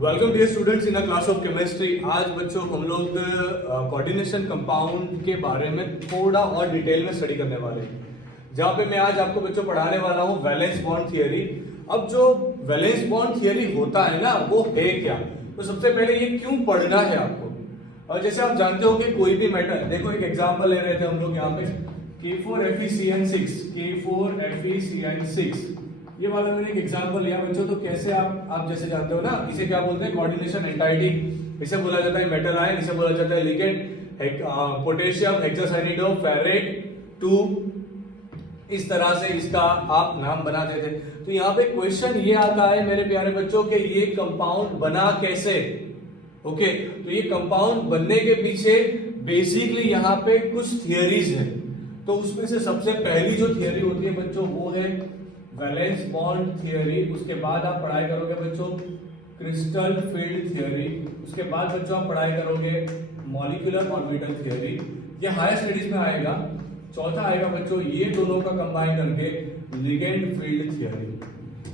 Welcome dear students in a class of chemistry. आज बच्चों हम लोग कोऑर्डिनेशन कंपाउंड के बारे में थोड़ा और डिटेल में स्टडी करने वाले हैं, जहाँ पे मैं आज आपको बच्चों पढ़ाने वाला हूँ वैलेंस बॉन्ड थियरी। अब जो वैलेंस बॉन्ड थियरी होता है ना, वो है क्या, तो सबसे पहले ये क्यों पढ़ना है आपको। और जैसे आप जानते हो कि कोई भी मेटल, देखो एक एग्जाम्पल ले रहे थे हम लोग यहाँ पे K4FeCN6, K4FeCN6, ये वाला मैंने एक एग्जांपल लिया बच्चों। तो कैसे आप जैसे जानते हो ना, इसे क्या बोलते हैं, कोऑर्डिनेशन एंटाइडी, इसे बोला जाता है मेटल आयन, इसे बोला जाता है लिगेंड, पोटेशियम हेक्सासाइनिडो फेरेट 2, इस तरह से इसका आप नाम बनाते थे। तो यहाँ पे क्वेश्चन ये आता है मेरे प्यारे बच्चों कि ये कंपाउंड बना कैसे। ओके, तो ये कंपाउंड बनने के पीछे बेसिकली यहाँ पे कुछ थियरीज है। तो उसमें से सबसे पहली जो थियरी होती है बच्चों, वो है वैलेंस बॉन्ड थियरी। उसके बाद आप पढ़ाई करोगे बच्चों क्रिस्टल फील्ड थियरी। उसके बाद बच्चों आप पढ़ाई करोगे मॉलिक्यूलर ऑर्बिटल थियरी, ये हायर स्टडीज में आएगा। चौथा आएगा बच्चों ये दोनों का कंबाइन करके लिगेंड फील्ड थियरी।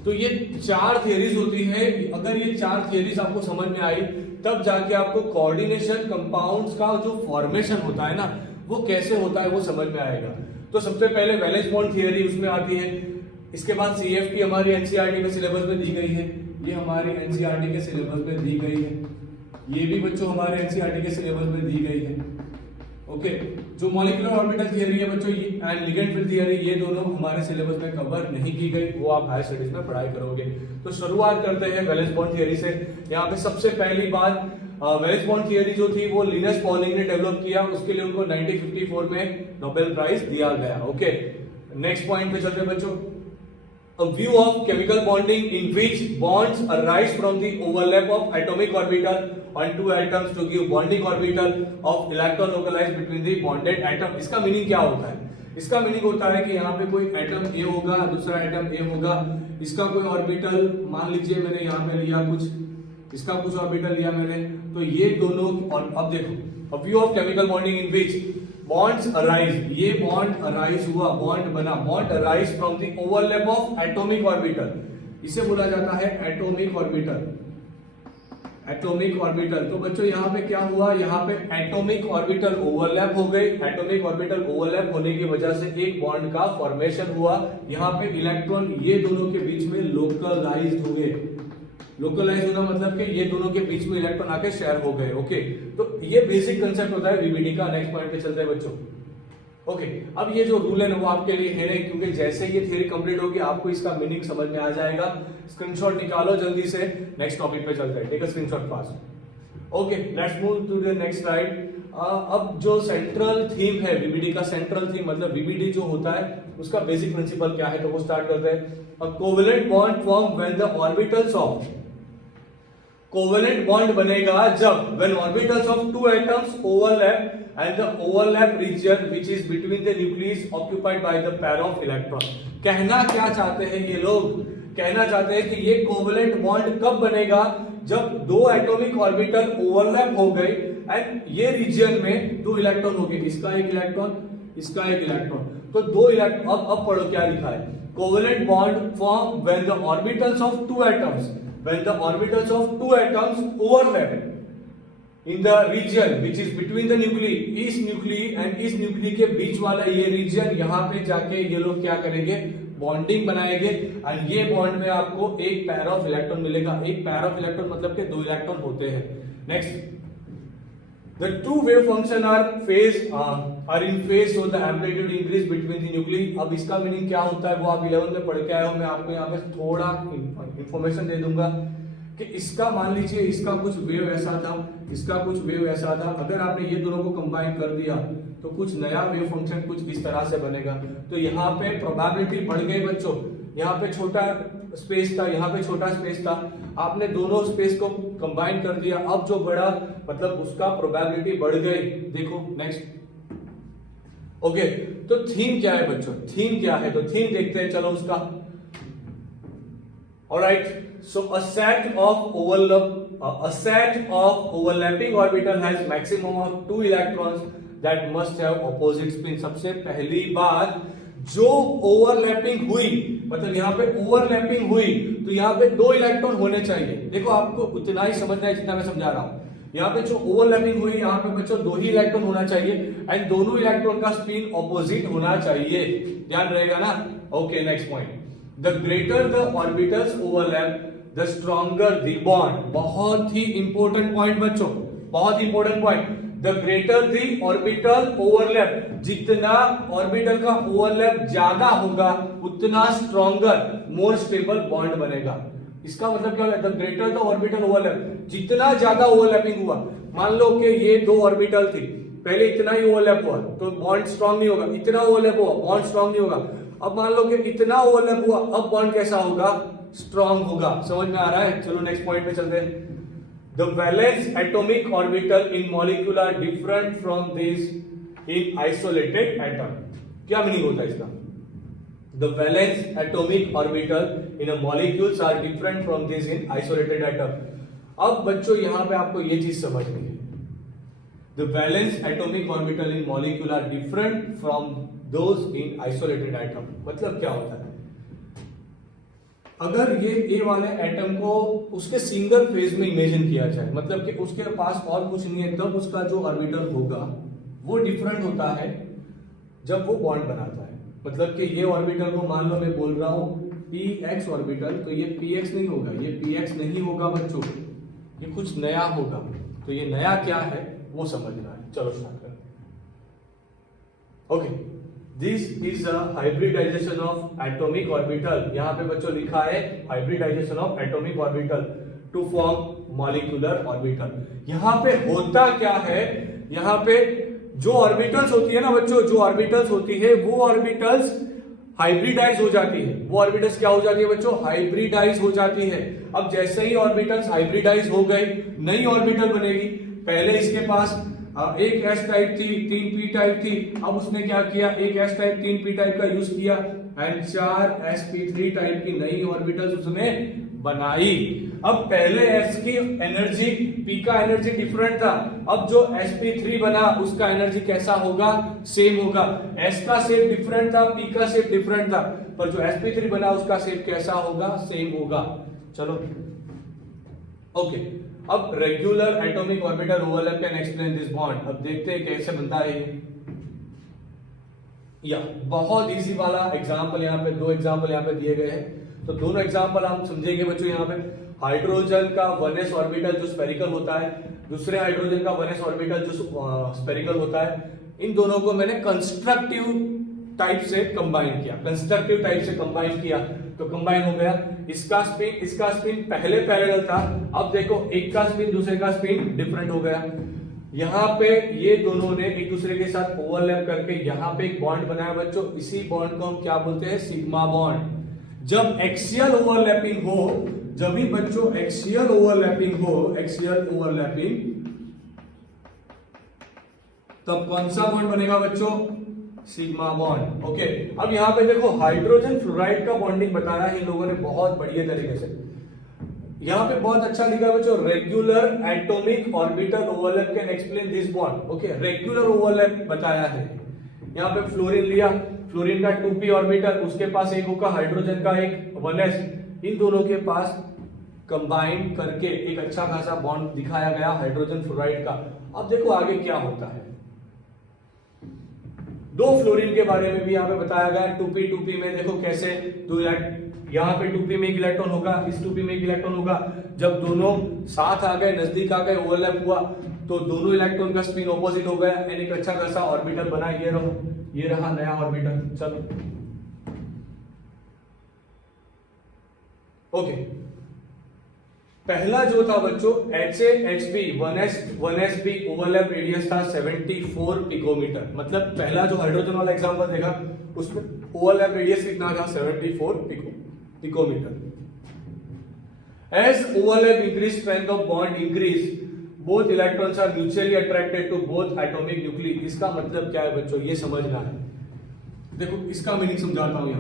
तो ये चार थियरीज होती है। अगर ये चार थियरीज आपको समझ में आई, तब जाके आपको कोऑर्डिनेशन कंपाउंड्स का जो फॉर्मेशन होता है ना, वो कैसे होता है वो समझ में आएगा। तो सबसे पहले वैलेंस बॉन्ड थियरी उसमें आती है। इसके बाद CFT हमारी एनसीईआरटी में सिलेबस में दी गई है, ये हमारी एनसीईआरटी के सिलेबस में दी गई है, ये भी बच्चों हमारे एनसीईआरटी के सिलेबस में दी गई है। ओके, जो मॉलिक्यूलर ऑर्बिटल थियरी है बच्चों एंड लिगेंड फील्ड थियरी, ये दोनों हमारे सिलेबस में कवर नहीं की गई, वो आप हायर स्टडीज में पढ़ाई करोगे। तो शुरुआत करते हैं वैलेंस बॉन्ड थियरी से। यहाँ पे सबसे पहली बात, वैलेंस बॉन्ड थियरी जो थी वो लिनस पॉलिंग ने डेवलप किया, उसके लिए उनको 1954 में नोबेल प्राइज दिया गया। ओके, नेक्स्ट पॉइंट पे चलते हैं बच्चों। A view of chemical bonding in which bonds arise from the overlap of atomic orbital on two atoms to give bonding orbital of electron localized between the bonded atom। इसका meaning क्या होता है? इसका meaning होता है कि यहाँ पे कोई एटम A होगा, दूसरा एटम A होगा, इसका कोई ऑर्बिटल मान लीजिए मैंने यहाँ पे लिया कुछ, इसका कुछ ऑर्बिटल लिया मैंने, तो ये दोनों, और अब देखो a view of chemical bonding in which bonds arise, ये बॉन्ड अराइज हुआ, बॉन्ड बना, bond arise from the overlap of atomic orbital, इसे बोला जाता है एटॉमिक ऑर्बिटल। एटॉमिक ऑर्बिटल, तो बच्चों यहाँ पे क्या हुआ, यहाँ पे एटॉमिक ऑर्बिटल ओवरलैप हो गई। एटॉमिक ऑर्बिटल ओवरलैप होने की वजह से एक बॉन्ड का फॉर्मेशन हुआ। यहाँ पे इलेक्ट्रॉन ये दोनों के बीच में लोकलाइज्ड हुए। लोकलाइज होना मतलब कि ये दोनों के बीच में इलेक्ट्रॉन आके शेयर हो गए। ओके, तो ये बेसिक कंसेप्ट होता है वीबीडी का। नेक्स्ट पॉइंट पे चलते हैं बच्चों। ओके, अब ये जो रूल है ना वो आपके लिए है नहीं, क्योंकि जैसे ये थ्योरी कंप्लीट होगी आपको इसका मीनिंग समझ में आ जाएगा। स्क्रीनशॉट निकालो जल्दी से, नेक्स्ट टॉपिक पे चलते हैं। Take a screenshot fast. Okay, let's move to the next slide. अब जो सेंट्रल थीम है वीबीडी का, सेंट्रल थीम मतलब वीबीडी जो होता है उसका बेसिक प्रिंसिपल क्या है, तो वो स्टार्ट करते हैं। अ covalent bond form when the orbitals of, covalent bond बनेगा जब when orbitals of two atoms overlap and the overlap region which is between the nucleus occupied by the pair of electron। कहना क्या चाहते हैं ये लोग, कहना चाहते हैं कि ये कोवेलेंट बॉन्ड कब बनेगा, जब दो एटॉमिक ऑर्बिटल ओवरलैप हो गए एंड ये रीजन में दो इलेक्ट्रॉन हो गए, इसका एक इलेक्ट्रॉन, इसका एक इलेक्ट्रॉन, तो दो इलेक्ट्रॉन। अब पढ़ो क्या लिखा है, covalent bond form when the orbitals of two atoms, when the orbitals of two atoms overlap in the region which is between the nuclei, इस न्यूक्ली एंड इस न्यूक्ली के बीच वाला ये रीजन, यहाँ पे जाके ये लोग क्या करेंगे, बॉन्डिंग बनाएंगे एंड ये बॉन्ड में आपको एक पैर ऑफ इलेक्ट्रॉन मिलेगा। एक पैर ऑफ इलेक्ट्रॉन मतलब के दो इलेक्ट्रॉन होते हैं। Next, the two wave function are in phase so the amplitude increase between the nuclei। अब इसका मीनिंग क्या होता है वो आप 11 में पढ़ के आए हो, मैं आपको यहाँ पे थोड़ा इंफॉर्मेशन दे दूंगा कि इसका मान लीजिए इसका कुछ वेव ऐसा था, इसका कुछ वेव ऐसा था, अगर आपने ये दोनों को कंबाइन कर दिया तो कुछ नया वेव फंक्शन कुछ इस तरह से बनेगा। तो यहाँ पे प्रोबेबिलिटी बढ़ गई बच्चों, यहाँ पे छोटा स्पेस था, यहाँ पे छोटा स्पेस था, आपने दोनों स्पेस को कंबाइन कर दिया, अब जो बड़ा मतलब उसका प्रोबेबिलिटी बढ़ गई। देखो नेक्स्ट। ओके, तो थीम क्या है बच्चों, थीम क्या है, तो थीम देखते हैं चलो उसका। Alright, so a set of overlapping orbital has maximum of 2 electrons that must have opposite spin। सबसे पहली बात, जो ओवरलैपिंग हुई, मतलब यहाँ पे ओवरलैपिंग हुई तो यहाँ पे 2 इलेक्ट्रॉन होने चाहिए। देखो आपको उतना ही समझना है जितना मैं समझा रहा हूं। यहाँ पे जो ओवरलैपिंग हुई यहाँ पे बच्चों 2 ही इलेक्ट्रॉन होना चाहिए एंड दोनों इलेक्ट्रॉन का स्पिन ऑपोजिट होना चाहिए, ध्यान रहेगा ना। Okay, next point, the greater the orbitals overlap the stronger the bond. बहुत ही इंपॉर्टेंट पॉइंट बच्चों, बहुत ही important point. The greater the orbital overlap, जितना ऑर्बिटल का ओवरलैप ज्यादा होगा उतना स्ट्रॉन्गर मोर स्टेबल बॉन्ड बनेगा। इसका मतलब क्या है, the greater the orbital overlap, जितना ज्यादा ओवरलैपिंग हुआ, मान लो कि ये 2 ऑर्बिटल थी, पहले इतना ही ओवरलैप हुआ तो बॉन्ड स्ट्रॉन्ग नहीं होगा, इतना ओवरलैप हुआ बॉन्ड स्ट्रॉन्ग नहीं होगा। अब मान लो कि इतना ओवरलैप हुआ, अब बॉन्ड कैसा होगा, स्ट्रॉन्ग होगा। समझ में आ रहा है? चलो नेक्स्ट पॉइंट पे चलते हैं। The valence atomic orbital in molecule are different from this in isolated atom. क्या मीनिंग होता है इसका? The valence atomic orbital in a molecules are different from this in isolated atom. अब बच्चों यहां पे आपको ये चीज समझनी है, the valence atomic orbital in molecule are different from those in isolated atom। मतलब क्या होता है, अगर ये A वाले एटम को उसके सिंगल फेज में इमेजिन किया जाए, मतलब कि उसके पास और कुछ नहीं है, तब उसका जो ऑर्बिटल होगा वो डिफरेंट होता है जब वो बॉन्ड बनाता है। मतलब कि ये ऑर्बिटल को मान लो मैं बोल रहा हूं px ऑर्बिटल, तो ये px नहीं होगा, ये px नहीं होगा बच्चों, ये कुछ नया होगा। तो ये नया क्या है वो समझना है। चलो स्टार्ट करें। Okay, this is a hybridization of atomic orbital. यहां पे बच्चों लिखा है hybridization of atomic orbital to form molecular orbital. यहां पे होता क्या है, यहां पे जो ऑर्बिटल्स होती है ना बच्चों, जो ऑर्बिटल्स होती है वो ऑर्बिटल्स हाइब्रिडाइज हो जाती है। वो ऑर्बिटल्स क्या हो जाती है बच्चों, हाइब्रिडाइज हो जाती है। अब जैसे ही ऑर्बिटल्स हाइब्रिडाइज हो गई, नई ऑर्बिटल बनेगी। पहले इसके पास एक एस टाइप थी, 3 पी टाइप थी, अब उसने क्या किया, एक एस टाइप 3 पी टाइप का यूज किया एंड 4 sp3 टाइप की नई ऑर्बिटल्स उसने बनाई। अब पहले s की एनर्जी, p का एनर्जी डिफरेंट था, अब जो sp3 बना उसका एनर्जी कैसा होगा, सेम होगा। s का शेप डिफरेंट था, p का शेप डिफरेंट था, पर जो sp3 बना उसका शेप कैसा होगा, सेम होगा। चलो ओके, अब regular atomic orbital overlap can explain this bond. अब देखते हैं कैसे बनता है या बहुत इजी वाला एग्जांपल, यहाँ पे 2 एग्जांपल यहाँ पे दिए गए हैं, तो दोनों एग्जांपल हम समझेंगे बच्चों। यहाँ पे हाइड्रोजन का 1s ऑर्बिटल जो स्फेरिकल होता है, दूसरे हाइड्रोजन का 1s ऑर्बिटल जो स्फेरिकल होता है, इन दोनों को मैंने कंस्ट्रक्टिव टाइप से कंबाइन किया, कंस्ट्रक्टिव टाइप से कंबाइन किया तो कंबाइन हो गया। इसका स्पिन पहले पैरेलल था, अब देखो एक का स्पिन दूसरे का स्पिन डिफरेंट हो गया। यहाँ पे ये दोनों ने एक दूसरे के साथ ओवरलैप करके यहाँ पे एक बॉन्ड बनाया बच्चों। इसी बॉन्ड को हम क्या बोलते हैं, सिग्मा बॉन्ड। जब एक्सियल ओवरलैपिंग हो, जब भी बच्चों एक्सियल ओवरलैपिंग हो, एक्सियल ओवरलैपिंग, तब कौन सा बॉन्ड बनेगा बच्चों, सिग्मा बॉन्ड। ओके, अब यहाँ पे देखो हाइड्रोजन फ्लोराइड का बॉन्डिंग बताया है इन लोगों ने बहुत बढ़िया तरीके से। यहाँ पे बहुत अच्छा लिखा है बच्चों, regular atomic orbital overlap can explain this bond. Okay, regular overlap बताया है। यहाँ पे फ्लोरीन लिया, फ्लोरीन का 2p ऑर्बिटल, उसके पास एक होगा हाइड्रोजन का एक 1s, इन दोनों के पास कंबाइन करके एक अच्छा खासा बॉन्ड दिखाया गया हाइड्रोजन फ्लोराइड का। अब देखो आगे क्या होता है। 2 फ्लोरीन के बारे में भी यहाँ पे बताया गया। 2p में देखो कैसे यहाँ पे 2p में एक इलेक्ट्रॉन होगा, इस 2p में एक इलेक्ट्रॉन होगा। जब दोनों साथ आ गए, नजदीक आ गए, ओवरलैप हुआ तो दोनों इलेक्ट्रॉन का स्पिन ऑपोजिट हो गया एंड एक अच्छा खासा ऑर्बिटल बना। ये रहा नया ऑर्बिटल। चलो ओके, पहला जो था बच्चों HAHB 1sb ओवरलैप रेडियस था 74 पिकोमीटर। मतलब पहला जो हाइड्रोजन वाला एग्जांपल देखा उसमें ओवरलैप रेडियस कितना था, 74 picometre. As overlap increase, strength of bond increase, both electrons are mutually attracted to both atomic nuclei। इसका मतलब क्या है बच्चों, ये समझना है। देखो इसका मीनिंग समझाता हूं।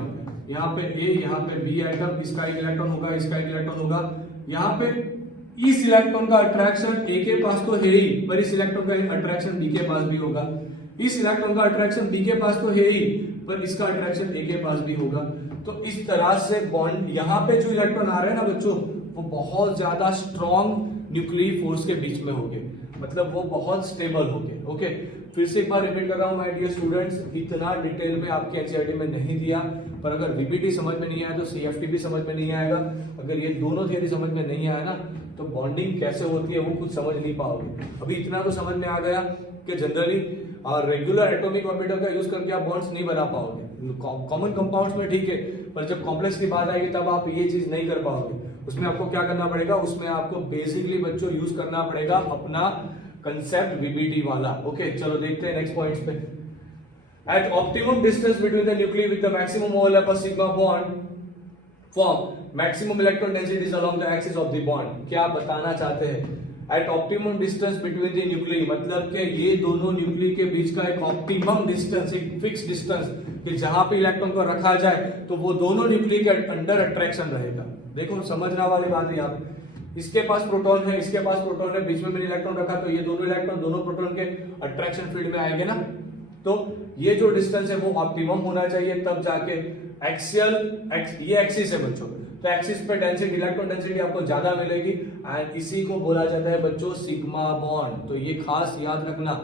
यहाँ पे A, यहाँ पे B एटम, इसका एक इलेक्ट्रॉन होगा, इसका एक इलेक्ट्रॉन होगा। यहाँ पे इस इलेक्ट्रॉन का अट्रैक्शन A के पास तो है ही, पर इस इलेक्ट्रॉन का अट्रैक्शन B के पास भी होगा। इस इलेक्ट्रॉन का अट्रैक्शन B के पास तो है ही, पर इसका अट्रैक्शन ए के पास भी होगा। तो इस तरह से बॉन्ड, यहाँ पे जो इलेक्ट्रॉन आ रहे हैं ना बच्चों, वो बहुत ज्यादा स्ट्रॉन्ग न्यूक्लियर फोर्स के बीच में होंगे, मतलब वो बहुत स्टेबल होंगे। ओके, फिर से एक बार रिपीट कर रहा हूं माय डियर स्टूडेंट्स, इतना डिटेल में आपके एनसीईआरटी में नहीं दिया, पर अगर वीबीटी समझ में नहीं आया तो सीएफटी भी समझ में नहीं आएगा। अगर ये दोनों थियरी समझ में नहीं आया ना, तो बॉन्डिंग कैसे होती है वो कुछ समझ नहीं पाओगे। अभी इतना तो समझ में आ गया कि जनरली रेगुलर एटॉमिक ऑर्बिटल का यूज करके आप बॉन्ड्स नहीं बना पाओगे। कॉमन कंपाउंड्स में ठीक है, पर जब कॉम्प्लेक्स की बात आएगी तब आप ये चीज नहीं कर पाओगे। उसमें आपको क्या करना पड़ेगा, उसमें आपको बेसिकली बच्चों यूज करना पड़ेगा अपना कंसेप्ट वीबीटी वाला। ओके, चलो देखते हैं नेक्स्ट पॉइंट्स पे। At optimum distance between the nucleus with the maximum overlap of sigma bond form maximum electron densities along the axis of the bond. क्या बताना चाहते हैं? At optimum distance between the nucleus, मतलब कि ये दोनों nucleus के बीच का एक ऑप्टिमम डिस्टेंस, एक फिक्स डिस्टेंस, कि जहां पे इलेक्ट्रॉन को रखा जाए तो वो दोनों न्यूक्लियस के अंडर अट्रैक्शन रहेगा। देखो समझना वाली बात है यहाँ, इसके पास प्रोटॉन है, इसके पास प्रोटॉन है, बीच में मैंने इलेक्ट्रॉन रखा, तो ये दोनों इलेक्ट्रॉन दोनों प्रोटॉन के अट्रैक्शन फील्ड में आएंगे ना। तो ये जो डिस्टेंस है वो ऑप्टिमम होना चाहिए, तब जाके एक्सियल, ये एक्सिस है बच्चों, तो एक्सिस पे डेंसिटी, इलेक्ट्रॉन डेंसिटी आपको ज्यादा मिलेगी, एंड इसी को बोला जाता है बच्चों सिग्मा बॉन्ड। तो ये खास याद रखना।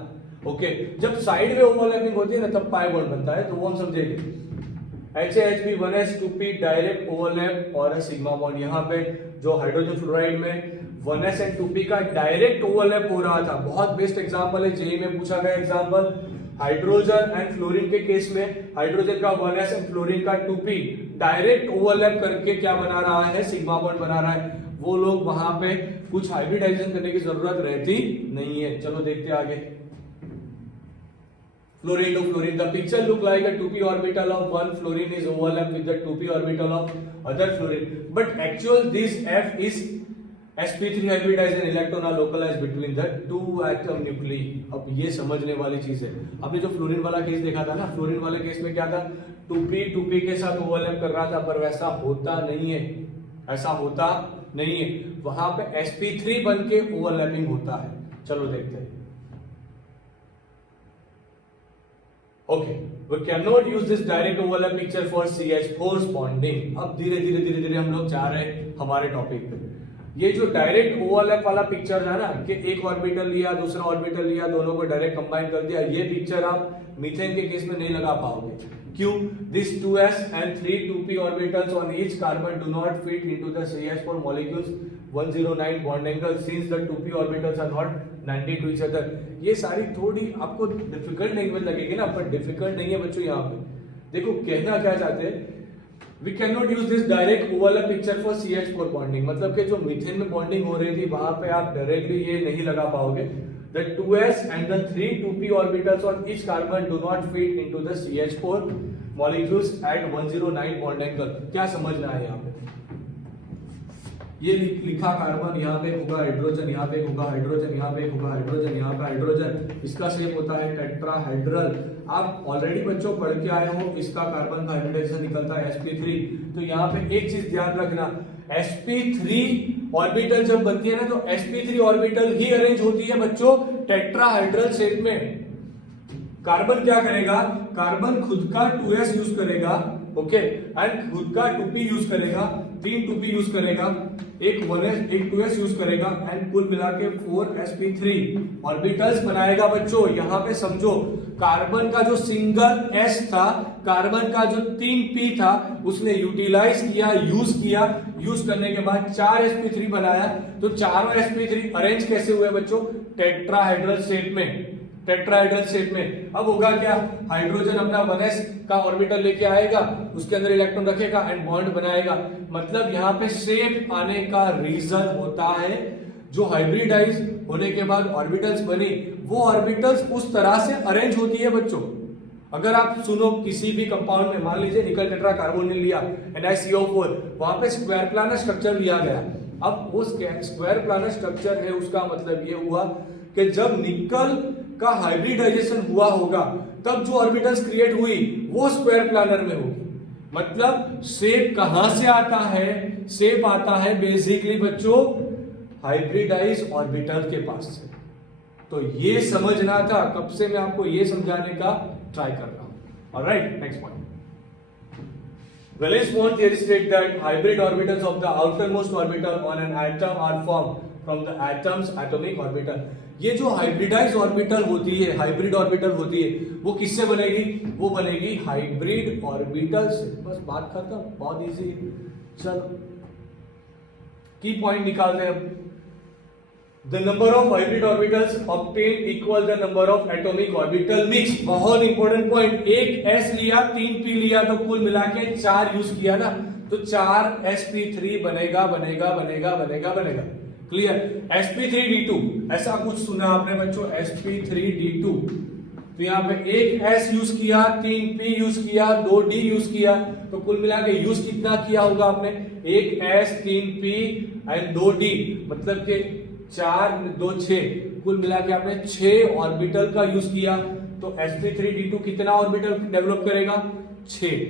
ओके, जब साइड में ओवरलैपिंग होती है ना तब पाई बॉन्ड बनता है, तो वो हम समझेंगे। HAHB 1s2p डायरेक्ट ओवरलैप और सिग्मा बॉन्ड। यहाँ पे जो हाइड्रोजन फ्लोराइड में 1s एंड 2p का डायरेक्ट ओवरलैप हो रहा था, बहुत बेस्ट एग्जांपल है, जेईई में पूछा गया एग्जांपल। हाइड्रोजन एंड फ्लोरीन के केस में हाइड्रोजन का 1s एंड फ्लोरीन का 2p डायरेक्ट ओवरलैप करके क्या बना रहा है, सिग्मा बॉन्ड बना रहा है। वो लोग वहां पे कुछ हाइब्रिडाइजेशन करने की जरूरत रहती नहीं है। चलो देखते आगे। Fluorine to fluorine, the picture look like a 2p orbital of one fluorine is overlapped with the 2p orbital of other fluorine, but actual this F is sp3 hybridized and electron are localized between the two atom nuclei। अब ये समझने वाली चीज है। आपने जो fluorine वाला case देखा था ना, फ्लोरीन वाले केस में क्या था, 2p के साथ ओवरलैप कर रहा था, पर वैसा होता नहीं है, ऐसा होता नहीं है, वहां पे sp3 बन के ओवरलैपिंग होता है। चलो देखते हैं। Okay, we cannot use this direct overlap picture for CH4 bonding। अब धीरे धीरे हम लोग जा रहे हैं हमारे टॉपिक पे। ये जो डायरेक्ट ओवरलैप वाला पिक्चर है ना, कि एक ऑर्बिटल लिया, दूसरा ऑर्बिटल लिया, दोनों को डायरेक्ट कंबाइन कर दिया, ये पिक्चर आप मीथेन के केस में नहीं लगा पाओगे। क्यों? This 2s and 3 2p orbitals on each carbon do not fit into the CH4 molecules 109 bond angle since the 2p orbitals are not 90 to each other। ये सारी थोड़ी आपको डिफिकल्ट लैंग्वेज लगेगी ना, पर डिफिकल्ट नहीं है बच्चों। यहाँ पे देखो कहना क्या चाहते हैं, we can not use this direct overlap picture for CH4 bonding, मतलब कि जो मीथेन में बॉन्डिंग हो रही थी वहां पे आप डायरेक्टली ये नहीं लगा पाओगे। The 2s and the 3 2p orbitals on each carbon do not fit into the CH4 molecules at 109 bond angle। क्या समझना है यहाँ पे? ये लिखा कार्बन, यहाँ पे होगा हाइड्रोजन, यहाँ पे होगा हाइड्रोजन, यहाँ पे होगा हाइड्रोजन, यहाँ पे हाइड्रोजन, इसका शेप होता है टेट्राहेड्रल। आप ऑलरेडी बच्चों पढ़ के आए हो, इसका कार्बन का हाइब्रिडाइजेशन निकलता है sp3। तो यहाँ पे एक चीज ध्यान रखना, sp3 ऑर्बिटल जब बनती है ना, तो sp3 ऑर्बिटल ही अरेंज होती है बच्चों टेट्राहेड्रल शेप में। कार्बन क्या करेगा, कार्बन खुद का 2s यूज करेगा, ओके, एंड खुद का 2p यूज करेगा, 3 2p यूज करेगा, एक 1s एक 2s यूज करेगा, एंड कुल मिला के 4 sp3 ऑर्बिटल्स बनाएगा बच्चों। यहाँ पे समझो, कार्बन का जो सिंगल s था, कार्बन का जो 3p था, उसने यूटिलाइज किया, यूज करने के बाद 4 sp3 बनाया। तो चारों sp3 अरेंज कैसे हुए बच्चों, टेट्राहेड्रल शेप में, टेट्राहेड्रल शेप में। अब होगा क्या, हाइड्रोजन अपना 1s का ऑर्बिटल लेके आएगा, उसके अंदर इलेक्ट्रॉन रखेगा एंड बॉन्ड बनाएगा। मतलब यहाँ पे शेप आने का रीजन होता है, जो हाइब्रिडाइज होने के बाद ऑर्बिटल्स बनी, वो ऑर्बिटल्स उस तरह से अरेंज होती है बच्चों। अगर आप सुनो किसी भी कंपाउंड में, मान लीजिए निकल टेट्रा कार्बोनिल लिया, NiCO4, वहां पे स्क्वायर प्लानर स्ट्रक्चर लिया गया। अब वो स्क्वायर प्लानर स्ट्रक्चर है, उसका मतलब ये हुआ कि जब निकल का हाइब्रिडाइजेशन हुआ होगा, तब जो ऑर्बिटल्स क्रिएट हुई वो स्क्वायर प्लानर में होगी। मतलब शेप कहां से आता है, शेप आता है बेसिकली बच्चों हाइब्रिडाइज ऑर्बिटल के पास से। तो ये समझना था, कब से मैं आपको ये समझाने का ट्राई कर रहा हूं। Alright, next point. Valence bond theory states that hybrid orbitals of the outermost orbital on an atom are formed from the atom's atomic orbital. ये जो हाइब्रिडाइज ऑर्बिटल होती है, हाइब्रिड ऑर्बिटल होती है, वो किससे बनेगी? वो बनेगी हाइब्रिड ऑर्बिटल से. बस बात खत्म, बहुत इजी. चलो की पॉइंट निकालते हैं अब. The number of hybrid orbitals obtained equal the number of atomic orbital mix. बहुत इंपॉर्टेंट पॉइंट. एक s लिया, 3 p लिया, तो कुल मिला के 4 यूज किया ना, तो 4 sp3 बनेगा. क्लियर? sp3d2 ऐसा कुछ सुना आपने बच्चों, sp3d2. तो यहाँ पे एक s यूज किया, 3 p यूज किया, 2 d यूज किया, तो कुल मिला के यूज कितना किया होगा आपने? एक s, 3 p एंड 2 d, मतलब के 4 2 6, कुल मिला के आपने 6 ऑर्बिटल का यूज किया. तो sp3d2 कितना ऑर्बिटल डेवलप करेगा? 6.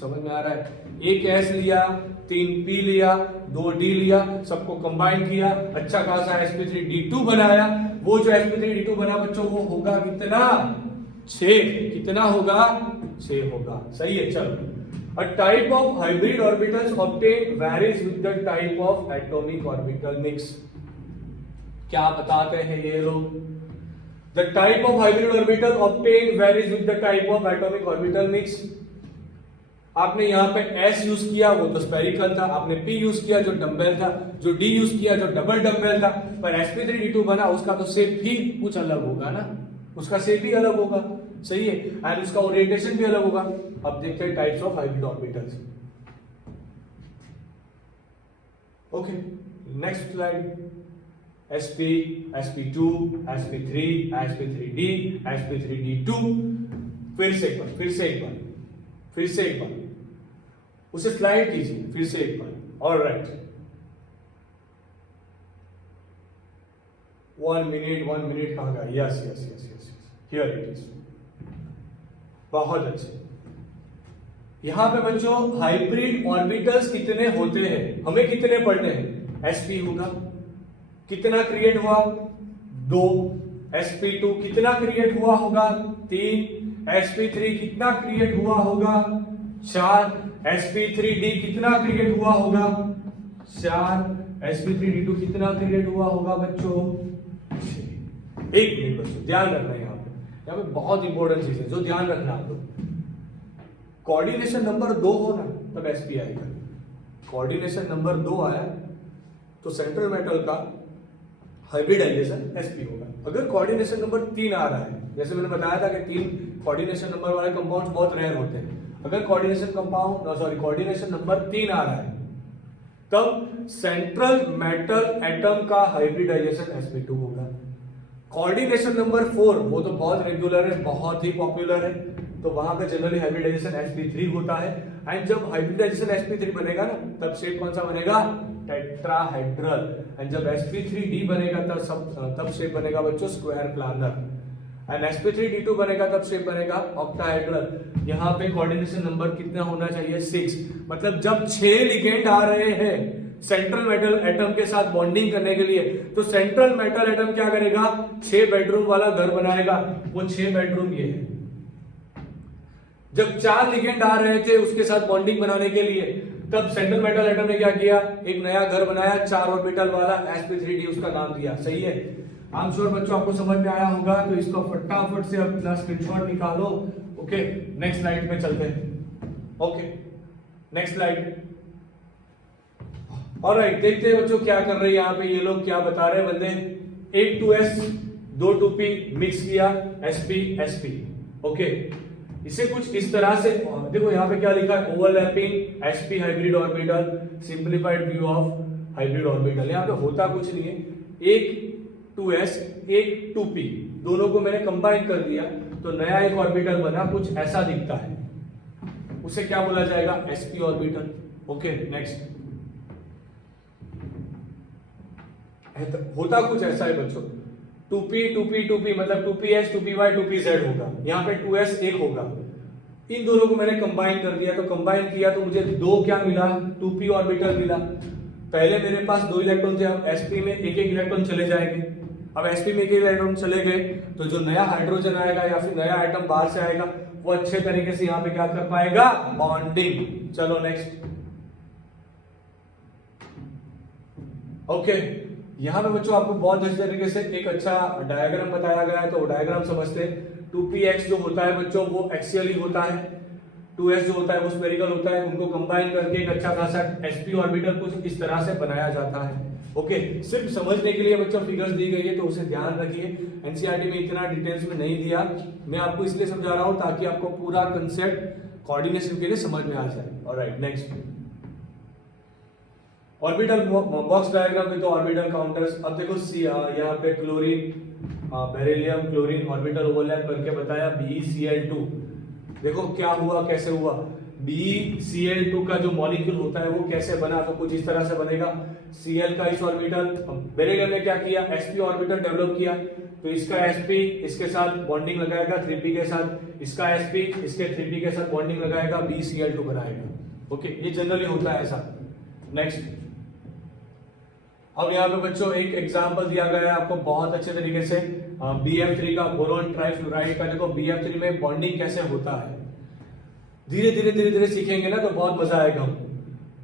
समझ में आ रहा है? एक s लिया, 3 p लिया, 2 d लिया, सबको कंबाइन किया, अच्छा खासा sp3d2 बनाया. वो जो sp3d2 बना बच्चों, वो होगा कितना? 6. कितना होगा? 6 होगा. सही है. चलो, A type of hybrid orbitals obtained varies with the type of atomic orbital mix. क्या बताते हैं ये लोग? The type of hybrid orbital obtained varies with the type of atomic orbital mix. आपने यहाँ पे S यूज किया, वो तो स्पेरिकल था. आपने P यूज किया जो डम्बेल था, जो D यूज किया जो डबल डम्बेल था. पर sp3d2 बना, उसका तो शेप भी कुछ अलग होगा ना, उसका शेप भी अलग होगा. सही है. एंड उसका ओरिएंटेशन भी अलग होगा. अब देखते हैं types of hybrid orbitals. Okay, next slide. sp, sp2, sp3, sp3d, sp3d2. फिर से एक बार उसे स्लाइड कीजिए, फिर से एक बार. ऑलराइट, 1 मिनट कहां गया? Yes, here it is. बहुत अच्छे. यहां पे बच्चों हाइब्रिड ऑर्बिटल्स कितने होते हैं, हमें कितने पढ़ने हैं? sp होगा, कितना क्रिएट हुआ? 2. sp2 कितना क्रिएट हुआ होगा? 3. sp3 कितना क्रिएट हुआ होगा? 4. sp3d कितना क्रिएट हुआ होगा? 4. sp3d2 कितना क्रिएट हुआ होगा बच्चों? 6. एक मिनट बच्चों, ध्यान रखना है. यहाँ पे बहुत इंपॉर्टेंट चीज है जो ध्यान रखना आप लोग. कोऑर्डिनेशन नंबर 2 हो ना, तब sp आएगा. कोऑर्डिनेशन नंबर 2 आया तो सेंट्रल मेटल का हाइब्रिडाइजेशन sp होगा. अगर कोऑर्डिनेशन नंबर 3 आ रहा है, जैसे मैंने बताया था कि 3 कोऑर्डिनेशन नंबर वाले कंपाउंड्स बहुत रेयर होते हैं. अगर कोऑर्डिनेशन नंबर 3 आ रहा है, तब सेंट्रल मेटल एटम का हाइब्रिडाइजेशन sp2 होगा. कोऑर्डिनेशन नंबर 4 वो तो बहुत रेगुलर है, बहुत ही पॉपुलर है, तो वहां पे जनरली हाइब्रिडाइजेशन sp3 होता है. एंड जब हाइब्रिडाइजेशन sp3 बनेगा ना, तब शेप कौन सा बनेगा? टेट्राहेड्रल. एंड जब sp3d बनेगा तब शेप बनेगा बच्चों स्क्वायर प्लानर. एंड sp3d2 बनेगा तब शेप बनेगा ऑक्टाहेड्रल. यहाँ पे कोऑर्डिनेशन नंबर कितना होना चाहिए? 6. मतलब जब 6 लिगेंड आ रहे हैं सेंट्रल मेटल एटम के साथ बॉन्डिंग करने के लिए, तो सेंट्रल मेटल एटम क्या करेगा? 6 बेडरूम वाला घर बनाएगा. वो 6 बेडरूम ये है. जब 4 लिगेंड आ रहे थे उसके साथ बॉन्डिंग बनाने के लिए, तब सेंट्रल मेटल एटम ने क्या किया? एक नया घर बनाया 4 ऑर्बिटल वाला, sp3d उसका नाम दिया. सही है. आई एम श्योर बच्चों आपको समझ में आया होगा, तो इसको फटाफट से अपना स्क्रीनशॉट निकालो. ओके, नेक्स्ट स्लाइड पे चलते हैं. Okay, next slide. ऑलराइट, देखते हैं बच्चों क्या कर रहे हैं यहाँ पे ये लोग, क्या बता रहे हैं बंदे. एक 2s 2 2p मिक्स किया, sp. ओके, इसे कुछ इस तरह से देखो. यहाँ पे क्या लिखा है? Overlapping sp hybrid orbital, simplified view of hybrid orbital. यहाँ पे होता कुछ नहीं है. एक 2s एक 2p, दोनों को मैंने कंबाइन कर दिया तो नया एक ऑर्बिटल बना, कुछ ऐसा दिखता है. उसे क्या बोला जाएगा? sp orbital. Okay, next. होता कुछ ऐसा है बच्चों. 2p मतलब 2ps 2py 2pz होगा. यहाँ पे 2s एक होगा. इन दोनों को मैंने कंबाइन कर दिया, तो कंबाइन किया तो मुझे 2 क्या मिला? 2p ऑर्बिटल मिला. पहले मेरे पास 2 इलेक्ट्रॉन थे, अब sp में एक इलेक्ट्रॉन चले जाएंगे. अब sp में एक इलेक्ट्रॉन चले गए तो जो नया हाइड्रोजन आएगा या फिर नया आइटम बाहर से आएगा वो अच्छे तरीके से यहाँ पे क्या कर पाएगा, बॉन्डिंग। चलो नेक्स्ट। ओके, यहाँ पे बच्चों आपको बहुत अच्छे तरीके से एक अच्छा डायग्राम बताया गया है, तो डायग्राम समझते हैं। 2px जो होता है बच्चों वो एक्सियल ही होता है, 2s जो होता है वो स्फेरिकल होता है, उनको कंबाइन करके एक अच्छा खासा sp ऑर्बिटल कुछ इस तरह से बनाया जाता है। ओके, सिर्फ समझने के लिए बच्चों फिगर्स दी गई है तो उसे ध्यान रखिए। एनसीईआरटी में इतना डिटेल्स में नहीं दिया, मैं आपको इसलिए समझा रहा हूं ताकि आपको पूरा कंसेप्ट कोऑर्डिनेशन के लिए समझ में आ जाए। Alright, next. Orbital box diagram में तो ऑर्बिटल काउंटर्स। अब देखो यहाँ पे chlorine, beryllium, chlorine orbital overlap करके बताया BeCl2। देखो क्या हुआ, कैसे हुआ। BeCl2 का जो मॉलिक्यूल होता है वो कैसे बना, तो कुछ इस तरह से बनेगा। Cl का इस ऑर्बिटल, बेरिलियम ने क्या किया, sp ऑर्बिटल डेवलप किया, तो इसका sp इसके साथ बॉन्डिंग लगाएगा 3p के साथ, इसका sp इसके 3p के साथ बॉन्डिंग लगाएगा, BeCl2 बनाएगा। ओके, ये जनरली होता है ऐसा। नेक्स्ट। अब यहाँ पे बच्चों एक एग्जांपल दिया गया है आपको बहुत अच्छे तरीके से, BF3 का, बोरोन ट्राइफ्लोराइड का। देखो BF3 में बॉन्डिंग कैसे होता है, धीरे धीरे सीखेंगे ना तो बहुत मजा आएगा।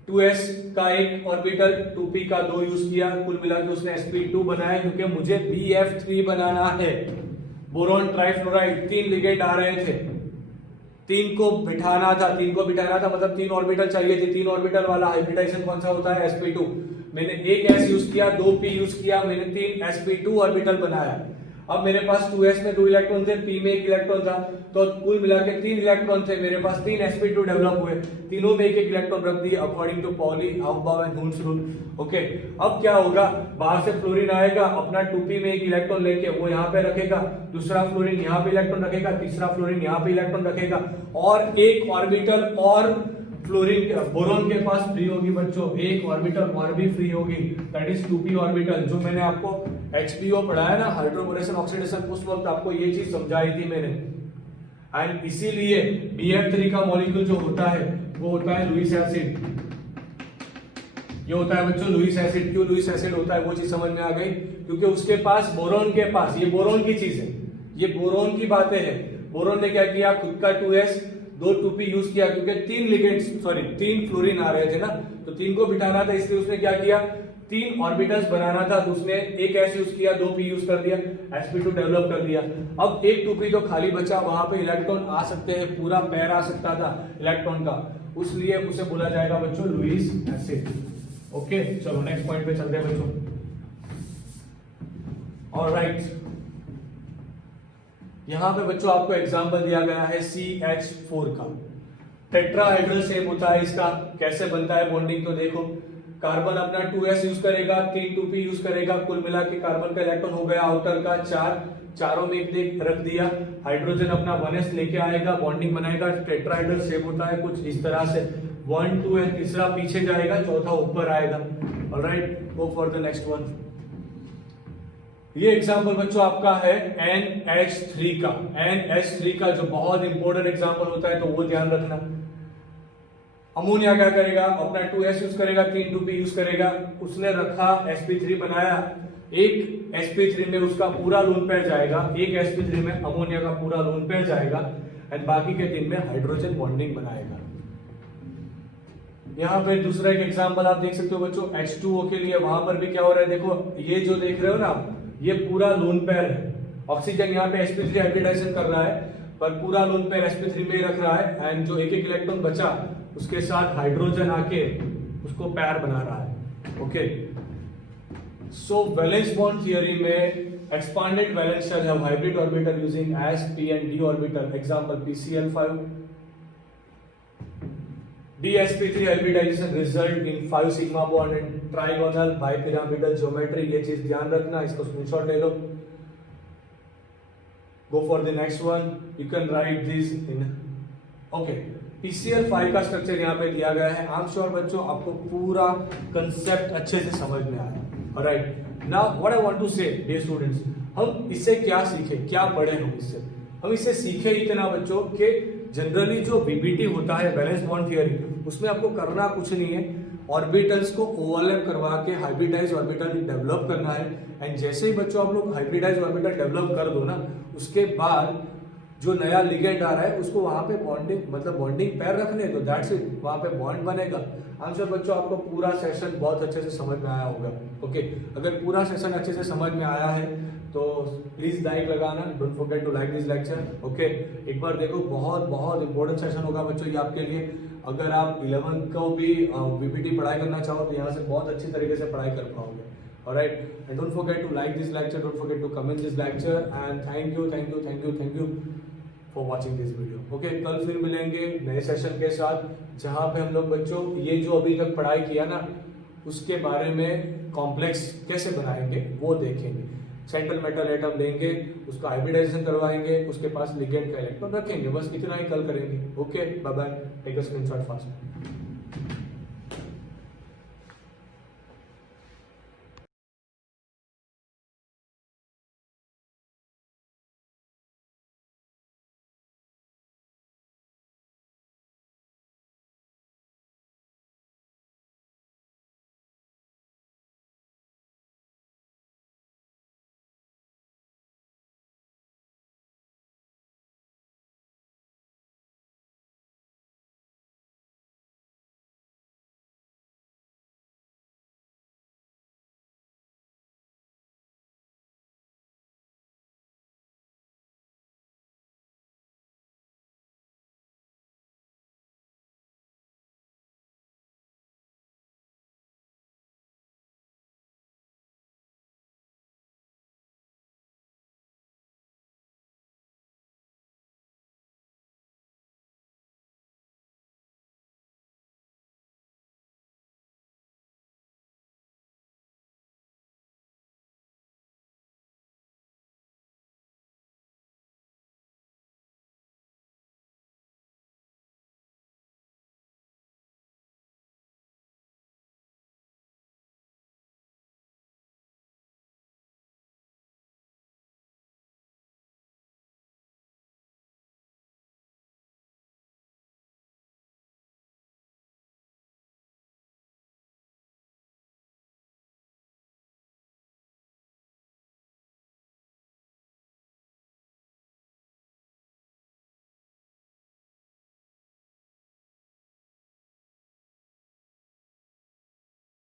2s का एक ऑर्बिटल, 2p का 2 यूज किया, कुल मिला के उसने sp2 बनाया, क्योंकि मुझे BF3 बनाना है। बोरोन ट्राइफ्लोराइड 3 लिगेंड आ रहे थे, 3 को बिठाना था मतलब 3 ऑर्बिटल चाहिए थे। 3 ऑर्बिटल वाला हाइब्रिडाइजेशन कौन सा होता है, sp2। मैंने एक s यूज किया, 2p यूज किया, मैंने 3 sp2 ऑर्बिटल बनाया। अब मेरे पास 2s में 2 इलेक्ट्रॉन थे, p में 1 इलेक्ट्रॉन था, तो कुल मिला के 3 इलेक्ट्रॉन थे मेरे पास, 3 sp2 डेवलप हुए, तीनों में एक इलेक्ट्रॉन रख दिए according to Pauli aufbau and Hund's rule. Okay, अब क्या होगा, बाहर से फ्लोरीन आएगा, अपना 2p में 1 इलेक्ट्रॉन लेके वो यहाँ पे रखेगा, दूसरा फ्लोरीन यहाँ पे इलेक्ट्रॉन रखेगा, तीसरा फ्लोरीन यहाँ पे इलेक्ट्रॉन रखेगा, और एक ऑर्बिटल और फ्लोरीन बोरोन के पास फ्री होगी बच्चों, एक ऑर्बिटल और भी फ्री होगी, दैट इज 2p ऑर्बिटल। जो मैंने आपको HBO पढ़ाया ना, हाइड्रोबोरेशन ऑक्सीडेशन, उस वक्त आपको ये चीज समझाई थी मैंने। एंड इसीलिए BF3 का मॉलिक्यूल जो होता है वो होता है लुईस एसिड। ये होता है बच्चों लुईस एसिड। क्यों लुईस एसिड होता है वो चीज समझ में आ गई, क्योंकि उसके पास बोरोन के पास, ये बोरोन की चीज है, ये बोरोन की बातें हैं। बोरोन ने क्या किया, खुद का 2s 2 2p यूज किया, क्योंकि 3 फ्लोरीन आ रहे थे ना, तो 3 को बिठाना था, इसलिए उसने क्या किया, 3 ऑर्बिटल्स बनाना था, तो उसने एक s यूज किया, 2p यूज कर दिया, sp2 डेवलप कर दिया। अब एक 2p तो खाली बचा, वहां पे इलेक्ट्रॉन आ सकते हैं, पूरा पैर आ सकता था इलेक्ट्रॉन का, उसलिए उसे बोला जाएगा बच्चों लुईस एसिड। ओके, चलो नेक्स्ट पॉइंट पे चलते हैं बच्चों। ऑलराइट, यहां पे बच्चों आपको एग्जांपल दिया गया है CH4 का। टेट्राहाइड्रल शेप होता है इसका, कैसे बनता है बॉन्डिंग, तो देखो कार्बन अपना 2s यूज करेगा, 3 2p यूज करेगा, कुल मिला के कार्बन का इलेक्ट्रॉन हो गया आउटर का 4, चारों में एक रख दिया। हाइड्रोजन अपना 1s लेके आएगा, बॉन्डिंग बनाएगा, टेट्राहाइड्रल शेप होता है कुछ इस तरह से, 1 2 है, तीसरा पीछे जाएगा, चौथा ऊपर आएगा। Alright, go for the next one. ये एग्जाम्पल बच्चों आपका है NH3 का। NH3 का जो बहुत इंपॉर्टेंट एग्जाम्पल होता है, तो वो ध्यान रखना। अमोनिया क्या करेगा, अपना 2s यूज करेगा, 3 2p यूज करेगा, उसने रखा sp3 बनाया, एक sp3 में उसका पूरा लोन पेयर जाएगा, एक sp3 में अमोनिया का पूरा लोन पेयर जाएगा, एंड बाकी के 3 में हाइड्रोजन बॉन्डिंग बनाएगा। यहाँ पे दूसरा एक एग्जाम्पल आप देख सकते हो बच्चों H2O के लिए, वहां पर भी क्या हो रहा है, देखो ये जो देख रहे हो ना, ये पूरा लोन पेयर है। ऑक्सीजन यहाँ पे sp3 हाइब्रिडाइजेशन कर रहा है, पर पूरा लोन पेयर sp3 में ही रख रहा है, एंड जो एक इलेक्ट्रॉन बचा उसके साथ हाइड्रोजन आके उसको पैर बना रहा है। ओके, सो वैलेंस बॉन्ड थियरी में expanded valence shall have hybrid orbital using s p and d orbital, example PCl5। dsp3 hybridization result in 5 sigma bond and trigonal bipyramidal geometry। ये चीज ध्यान रखना, इसको स्क्रीनशॉट ले लो। Go for the next one, you can write this in okay। PCl5 का structure यहाँ पे दिया गया है। आई एम श्योर बच्चों आपको पूरा कंसेप्ट अच्छे से समझ में आया। Alright, now what I want to say dear students, हम इससे क्या सीखे, क्या पढ़े हम इससे सीखे इतना बच्चों कि जनरली जो बीबीटी होता है बैलेंस बॉन्ड थियरी, उसमें आपको करना कुछ नहीं है, ऑर्बिटल्स को ओवरलैप करवा के हाइब्रिडाइज ऑर्बिटल डेवलप करना है। एंड जैसे ही बच्चों आप लोग हाइब्रिडाइज ऑर्बिटल डेवलप कर दो ना, उसके बाद जो नया लिगेंड आ रहा है उसको वहां पे बॉन्डिंग पैर रखने दो, दैट्स इट, वहां पे बॉन्ड बनेगा। आई एम श्योर बच्चों आपको पूरा सेशन बहुत अच्छे से समझ में आया होगा। ओके, अगर पूरा सेशन अच्छे से समझ में आया है तो प्लीज लाइक लगाना, don't forget to like this lecture. Okay, एक बार देखो, बहुत बहुत इंपॉर्टेंट सेशन होगा बच्चों ये आपके लिए। अगर आप 11th को भी वीपीटी पढ़ाई करना चाहो तो यहाँ से बहुत अच्छी तरीके से पढ़ाई कर पाओगे। Alright, and don't forget to like this lecture, don't forget to comment this lecture, and thank you for watching this video. Okay, कल फिर मिलेंगे नए सेशन के साथ, जहाँ पे हम लोग बच्चों ये जो अभी तक पढ़ाई किया ना उसके बारे में कॉम्प्लेक्स कैसे बनाएंगे वो देखेंगे। सेंट्रल मेटल एटम लेंगे, उसका हाइब्रिडाइजेशन करवाएंगे, उसके पास लिगेंड का इलेक्ट्रॉन रखेंगे, बस इतना ही कल करेंगे। Okay, bye bye, take a screenshot fast.